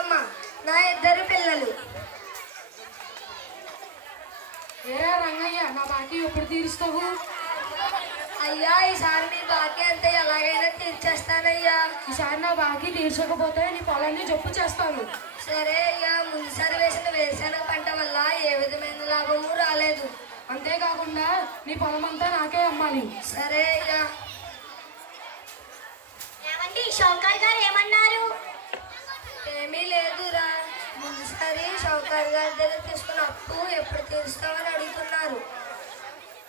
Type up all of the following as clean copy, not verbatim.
రంగమ్మ. నా 2 పిల్లలు. ఏరా రంగయ్య, నా బాకీ ఎప్పుడు తీరుస్తావు? అయ్యా, ఈసారి నీ బాకీ అంతా ఎలాగైనా తీర్చేస్తానయ్యా. ఈసారి నా బాకీ తీర్చకపోతే నీ పొలాన్ని జప్పు చేస్తాను. సరే అయ్యా. ముందుసారి వేసిన వేరుశనగ పంట వల్ల ఏ విధమైన లాభము రాలేదు. అంతేకాకుండా నీ పొలం అంతా నాకే అమ్మాలి. సరే అయ్యా. ఏమండి, షౌకర్ గారు ఏమన్నారు? ఏమీ లేదురా. ముందుసారి షౌకర్ గారి దగ్గర తీసుకున్న అప్పు ఎప్పుడు తీరుస్తామని అడుగుతున్నారు.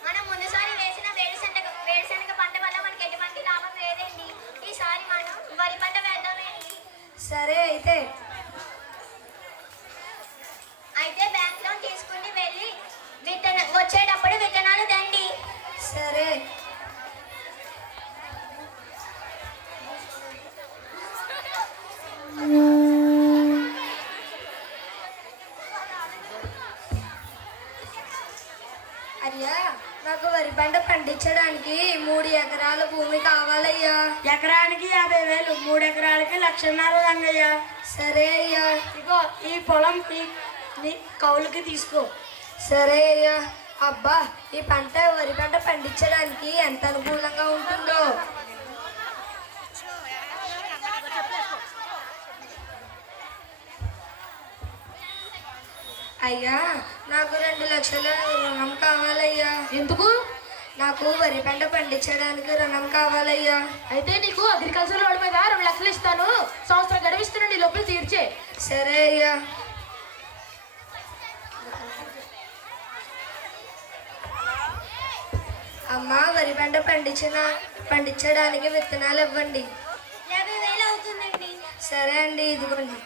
మనం ముందుసారి వేసిన వేరుశనగ పంట వల్ల మనకి ఎటువంటి లాభం లేదండి. ఈసారి మనం వరి పంట వేద్దామేంటి? సరే అయితే బ్యాంక్ లోన్ తీసుకుని వెళ్ళి వచ్చేటప్పుడు విత్తనాలు దండి. సరే. అయ్యా, నాకు వరి పంట పండించడానికి 3 ఎకరాల భూమి కావాలయ్యా. ఎకరానికి 50,000, 3 ఎకరాలకి 1,50,000 రంగయ్య. సరే అయ్యా. ఇగో ఈ పొలం నీ కౌలుకి తీసుకో. సరే అయ్యా. అబ్బా, ఈ వరి పంట పండించడానికి ఎంత అనుకూలంగా ఉంటుందో. అయ్యా, నాకు 2 లక్షల రుణం కావాలయ్యా. ఎందుకు? నాకు వరి పంట పండించడానికి రుణం కావాలయ్యా. అయితే నీకు అగ్రికల్చర్ లోన్ మీద 2 లక్షలు ఇస్తాను. సంవత్సరం గడువిస్తున్నా, నీ లోపల తీర్చే. సరే అయ్యా. అమ్మా, వరి పంట పండించడానికి విత్తనాలు ఇవ్వండి. 50,000 అవుతుందండి. సరే అండి, ఇదిగోండి.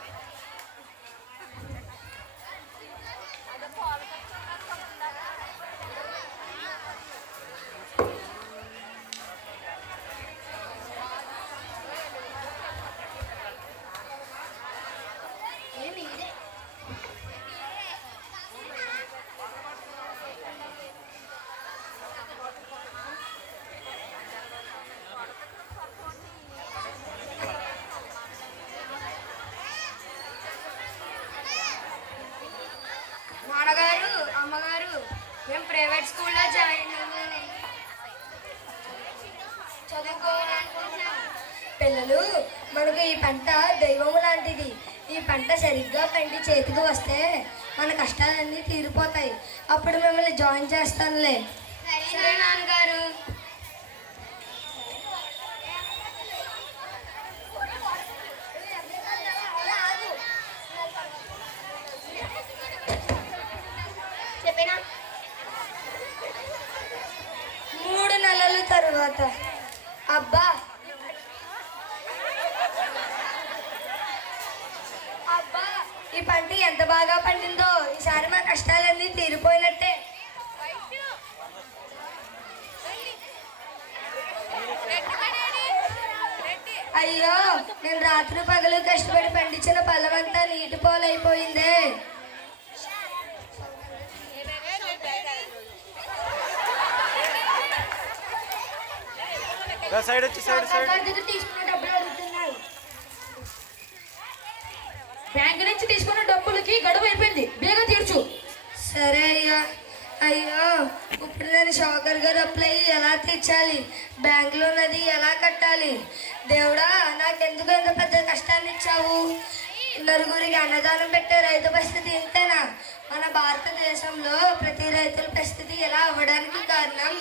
నాన్నగారు, అమ్మగారు, మేము ప్రైవేట్ స్కూల్లో జాయిన్ చదువుకోవాలనుకుంటున్నాం. పిల్లలు, మనకు ఈ పంట దైవము లాంటిది. ఈ పంట సరిగ్గా పండి చేతికి వస్తే మన కష్టాలన్నీ తీరిపోతాయి. అప్పుడు మిమ్మల్ని జాయిన్ చేస్తానులే. సరే నాన్నగారు. చెప్పినా 3 నెలల తరువాత. అబ్బా అబ్బా, ఈ పంట ఎంత బాగా పండిందో. ఈసారి మా కష్టాలన్నీ తీరిపోయినట్టే. అయ్యో, నేను రాత్రి పగలు కష్టపడి పండించిన పొలమంతా నీటి పోలైపోయిందే. బ్యాంక్ నుంచి తీసుకున్న డబ్బులకి గడువు అయిపోయింది, బేగా తీర్చు. సరే అయ్యా. అయ్యో, ఇప్పుడు నేను షౌకర్ గారు అప్లై ఎలా తీర్చాలి? బ్యాంకులో ఉన్నది ఎలా కట్టాలి? దేవుడా, నాకెందుకు ఎంత పెద్ద కష్టాన్ని ఇచ్చావు? నలుగురికి అన్నదానం పెట్టే రైతు పరిస్థితి ఇంతేనా? మన భారతదేశంలో ప్రతి రైతుల పరిస్థితి ఎలా అవ్వడానికి కారణం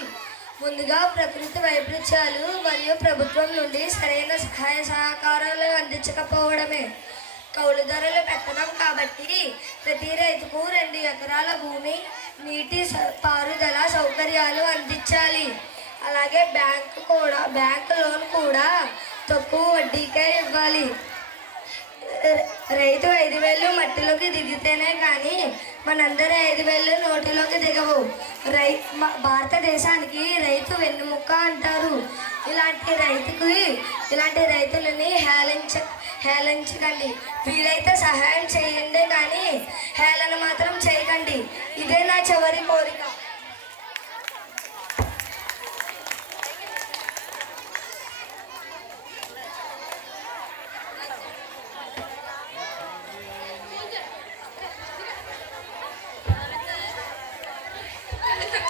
ముందుగా ప్రకృతి వైపరీత్యాలు మరియు ప్రభుత్వం నుండి సరైన సహాయ సహకారాలు అందించకపోవడమే. కౌలు ధరలు పెట్టడం కాబట్టి ప్రతి రైతుకు 2 ఎకరాల భూమి, నీటి పారుదల సౌకర్యాలు అందించాలి. అలాగే బ్యాంకు లోన్ కూడా తక్కువ వడ్డీకే ఇవ్వాలి. రైతు 5,000 మట్టిలోకి దిగితేనే కానీ మనందరి 5,000 నోటిలోకి దిగవు. భారతదేశానికి రైతు వెన్నుముక్క అంటారు. ఇలాంటి రైతులని హేళించకండి. వీలైతే సహాయం చేయండి కానీ హేళన మాత్రం చేయకండి. ఇదే నా చివరి కోరిక.